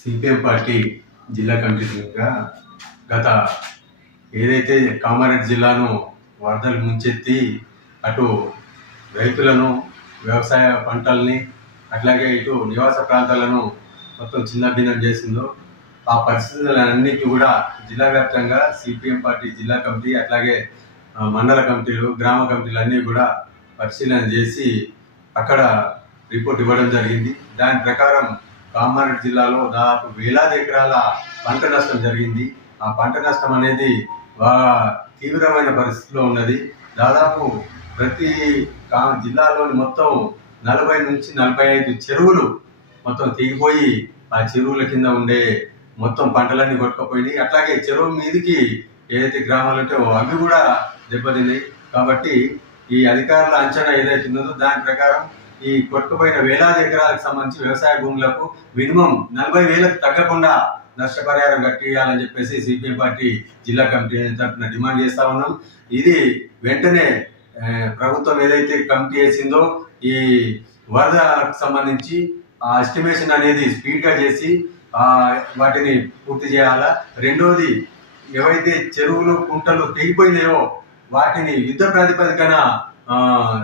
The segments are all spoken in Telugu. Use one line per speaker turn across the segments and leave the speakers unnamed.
సిపిఎం పార్టీ జిల్లా కమిటీగా గత ఏదైతే కామారెడ్డి జిల్లాను వరదలు ముంచెత్తి అటు రైతులను వ్యవసాయ పంటల్ని అట్లాగే ఇటు నివాస ప్రాంతాలను మొత్తం చిన్నభిన్నం చేసిందో ఆ పరిస్థితులన్నిటి కూడా జిల్లా వ్యాప్తంగా సిపిఎం పార్టీ జిల్లా కమిటీ అట్లాగే మండల కమిటీలు గ్రామ కమిటీలు అన్నీ కూడా పరిశీలన చేసి అక్కడ రిపోర్ట్ ఇవ్వడం జరిగింది. దాని ప్రకారం కామారెడ్డి జిల్లాలో దాదాపు వేలాది ఎకరాల పంట నష్టం జరిగింది. ఆ పంట నష్టం అనేది తీవ్రమైన పరిస్థితిలో ఉన్నది. దాదాపు ప్రతి కా జిల్లాలోని మొత్తం నలభై నుంచి నలభై ఐదు చెరువులు మొత్తం తెగిపోయి ఆ చెరువుల కింద ఉండే మొత్తం పంటలన్నీ కొట్టుకుపోయినాయి. అట్లాగే చెరువు మీదకి ఏదైతే గ్రామాలు ఉంటాయో అవి కూడా దెబ్బతిన్నాయి. కాబట్టి ఈ అధికారుల అంచనా ఏదైతే ఉన్నదో దాని ప్రకారం ఈ కొట్టుకుపోయిన వేలాది ఎకరాలకు సంబంధించి వ్యవసాయ భూములకు మినిమం నలభై వేలకు తగ్గకుండా నష్టపరిహారం కట్టియాలని చెప్పేసి సిపిఎం పార్టీ జిల్లా కమిటీ తరఫున డిమాండ్ చేస్తా ఉన్నాం. ఇది వెంటనే ప్రభుత్వం ఏదైతే కమిటీ వేసిందో ఈ వరదలకు సంబంధించి ఆ ఎస్టిమేషన్ అనేది స్పీడ్గా చేసి వాటిని పూర్తి చేయాలా? రెండోది ఏవైతే చెరువులు కుంటలు తెగిపోయినాయో వాటిని యుద్ధ ప్రాతిపదికన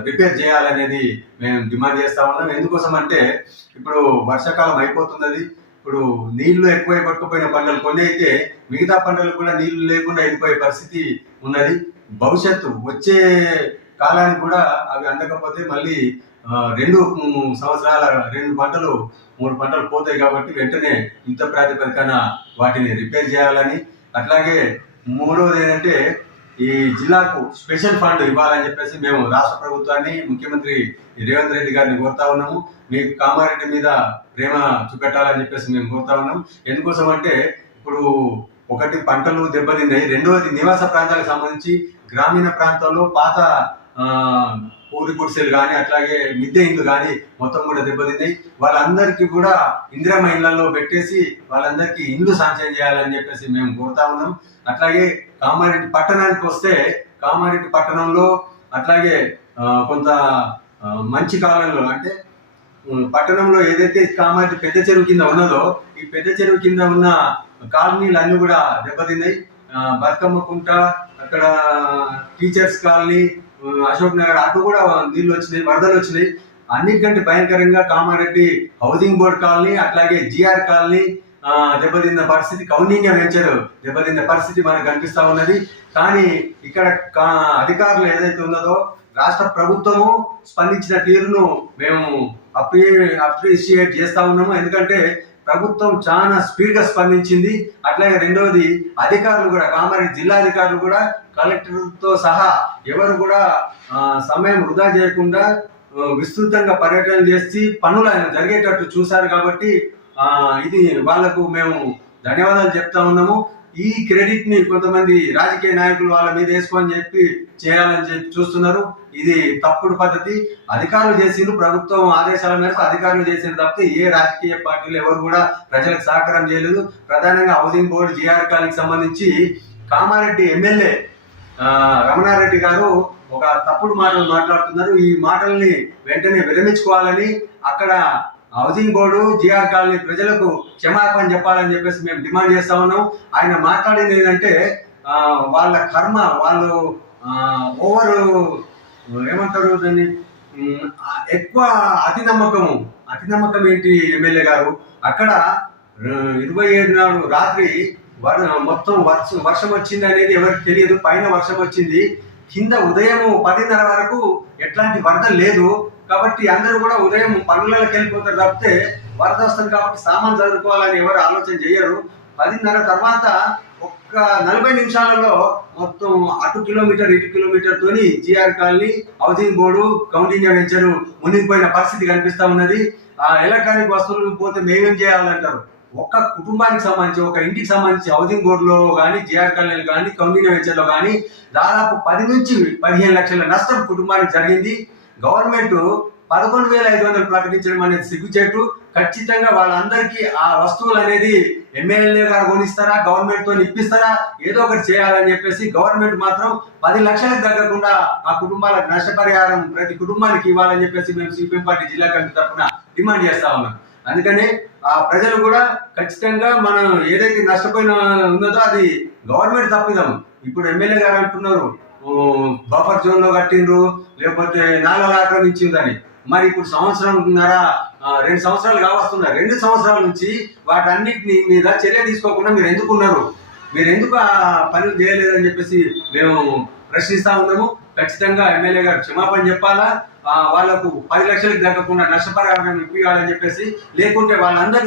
రిపేర్ చేయాలనేది మేము డిమాండ్ చేస్తా ఉన్నాం. ఎందుకోసం అంటే ఇప్పుడు వర్షాకాలం అయిపోతున్నది. ఇప్పుడు నీళ్ళు ఎక్కువై పట్టుకుపోయిన పంటలు కొన్ని అయితే మిగతా పంటలు కూడా నీళ్ళు లేకుండా వెళ్ళిపోయే పరిస్థితి ఉన్నది. భవిష్యత్తు వచ్చే కాలానికి కూడా అవి అందకపోతే మళ్ళీ రెండు సంవత్సరాల రెండు పంటలు మూడు పంటలు పోతాయి కాబట్టి వెంటనే యుద్ధ ప్రాతిపదికన వాటిని రిపేర్ చేయాలని. అట్లాగే మూడవది ఏంటంటే ఈ జిల్లాకు స్పెషల్ ఫండ్ ఇవ్వాలని చెప్పేసి మేము రాష్ట్ర ప్రభుత్వాన్ని ముఖ్యమంత్రి రేవంత్ రెడ్డి గారిని కోరుతా ఉన్నాము. మీకు కామారెడ్డి మీద ప్రేమ చూపెట్టాలని చెప్పేసి మేము కోరుతా ఉన్నాం ఎందుకోసం అంటే ఇప్పుడు ఒకటి పంటలు దెబ్బతిన్నాయి. రెండవది నివాస ప్రాంతాలకు సంబంధించి గ్రామీణ ప్రాంతాల్లో పాత పూరి గుడిసెలు కానీ అట్లాగే మిద్దె ఇండ్లు కానీ మొత్తం కూడా దెబ్బతిన్నాయి. వాళ్ళందరికీ కూడా ఇందిరమ్మ ఇళ్ళలో పెట్టేసి వాళ్ళందరికీ ఇండ్లు సాంక్షన్ చేయాలని చెప్పేసి మేము కోరుతా ఉన్నాం. అట్లాగే కామారెడ్డి పట్టణానికి వస్తే కామారెడ్డి పట్టణంలో అట్లాగే కొంత మంచి కాలంలో అంటే పట్టణంలో ఏదైతే కామారెడ్డి పెద్ద చెరువు కింద ఉన్నదో ఈ పెద్ద చెరువు కింద ఉన్న కాలనీలు అన్ని కూడా దెబ్బతిన్నాయి. బతుకమ్మ కుంట అక్కడ టీచర్స్ కాలనీ అశోక్ నగర్ అటు కూడా నీళ్ళు వచ్చినాయి వరదలు వచ్చినాయి. అన్నిటికంటే భయంకరంగా కామారెడ్డి హౌసింగ్ బోర్డ్ కాలనీ అట్లాగే జిఆర్ కాలనీ దెబ్బతిన్న పరిస్థితి కౌండిన్య వెంచర్ దెబ్బతిన్న పరిస్థితి మనకు కనిపిస్తూ ఉన్నది. కానీ ఇక్కడ అధికారులు ఏదైతే ఉన్నదో రాష్ట్ర ప్రభుత్వము స్పందించిన తీరును మేము అప్రి అప్రిషియేట్ చేస్తా ఉన్నాము. ఎందుకంటే ప్రభుత్వం చాలా స్పీడ్గా స్పందించింది. అట్లాగే రెండవది అధికారులు కూడా కామారెడ్డి జిల్లా అధికారులు కూడా కలెక్టర్తో సహా ఎవరు కూడా సమయం వృధా చేయకుండా విస్తృతంగా పర్యటన చేసి పనులు ఆయన జరిగేటట్టు చూశారు కాబట్టి ఇది వాళ్ళకు మేము ధన్యవాదాలు చెప్తా ఉన్నాము. ఈ క్రెడిట్ని కొంతమంది రాజకీయ నాయకులు వాళ్ళ మీద వేసుకొని చెప్పి చేయాలని చెప్పి చూస్తున్నారు. ఇది తప్పుడు పద్ధతి. అధికారులు చేసిండ్రు ప్రభుత్వం ఆదేశాల మేరకు అధికారులు చేసిన తప్పితే ఏ రాజకీయ పార్టీలు ఎవరు కూడా ప్రజలకు సహకారం చేయలేదు. ప్రధానంగా హౌసింగ్ బోర్డు జీఆర్ కాలనీకి సంబంధించి కామారెడ్డి ఎమ్మెల్యే రమణారెడ్డి గారు ఒక తప్పుడు మాటలు మాట్లాడుతున్నారు. ఈ మాటల్ని వెంటనే విరమించుకోవాలని అక్కడ హౌసింగ్ బోర్డు జిఆర్ కాలనీ ప్రజలకు క్షమాపణ చెప్పాలని చెప్పేసి మేము డిమాండ్ చేస్తా ఉన్నాం. ఆయన మాట్లాడింది ఏంటంటే వాళ్ళ కర్మ వాళ్ళు ఓవర్ ఏమంటారు దాన్ని? ఎక్కువ అతి నమ్మకము అతి నమ్మకం ఏంటి ఎమ్మెల్యే గారు? అక్కడ ఇరవై ఏడు నాడు రాత్రి మొత్తం వర్షం వర్షం వచ్చింది అనేది ఎవరికి తెలియదు. పైన వర్షం వచ్చింది. కింద ఉదయం పదిన్నర వరకు ఎట్లాంటి వరద లేదు. కాబట్టి అందరూ కూడా ఉదయం పనులకి వెళ్ళిపోతారు తప్పితే వరద వస్తుంది కాబట్టి సామాన్ చదువుకోవాలని ఎవరు ఆలోచన చేయరు. పదిన్నర తర్వాత ఒక్క నలభై నిమిషాలలో మొత్తం అటు కిలోమీటర్ ఇటు కిలోమీటర్ తోని GR colony housing board Kaundinya venture మునిగిపోయిన పరిస్థితి కనిపిస్తా ఉన్నది. ఆ ఎలక్ట్రానిక్ వస్తువులు పోతే మేమేం చేయాలంటారు? ఒక్క కుటుంబానికి సంబంధించి ఒక ఇంటికి సంబంధించి హౌసింగ్ బోర్డులో కానీ జిఆర్ కాలనీలో కానీ కౌంటిన్య వెంచర్లో కానీ దాదాపు పది నుంచి పదిహేను లక్షల నష్టం కుటుంబానికి జరిగింది. గవర్నమెంట్ పదకొండు వేల ఐదు వందలు ప్రకటించడం అనేది సిగ్గుచేటు. ఖచ్చితంగా వాళ్ళందరికీ ఆ వస్తువులు అనేది ఎమ్మెల్యే గారు కొనిస్తారా గవర్నమెంట్తో ఇప్పిస్తారా ఏదో ఒకటి చేయాలని చెప్పేసి గవర్నమెంట్ మాత్రం పది లక్షలకు తగ్గకుండా ఆ కుటుంబాలకు నష్టపరిహారం ప్రతి కుటుంబానికి ఇవ్వాలని చెప్పేసి మేము సిపిఎం పార్టీ జిల్లా కమిటీ తరఫున డిమాండ్ చేస్తా ఉన్నాం. అందుకని ఆ ప్రజలు కూడా ఖచ్చితంగా మనం ఏదైతే నష్టపోయిన ఉన్నదో అది గవర్నమెంట్ తప్పిదాం. ఇప్పుడు ఎమ్మెల్యే గారు అంటున్నారు బఫర్ జోన్లో కట్టిండ్రు లేకపోతే నాలుగు ఆక్రమించిందని మరి ఇప్పుడు సంవత్సరంన్నర రెండు సంవత్సరాలు కావస్తున్నారు. రెండు సంవత్సరాల నుంచి వాటన్నిటిని మీద చర్య తీసుకోకుండా మీరు ఎందుకున్నారు మీరు ఎందుకు ఆ పనులు చేయలేదని చెప్పేసి మేము ప్రశ్నిస్తా ఉన్నాము. ఖచ్చితంగా ఎమ్మెల్యే గారు క్షమాపణ చెప్పాలా? వాళ్ళకు పది లక్షలకు తగ్గకుండా నష్టపరిహారం ఇప్పించాలని చెప్పేసి లేకుంటే వాళ్ళందరూ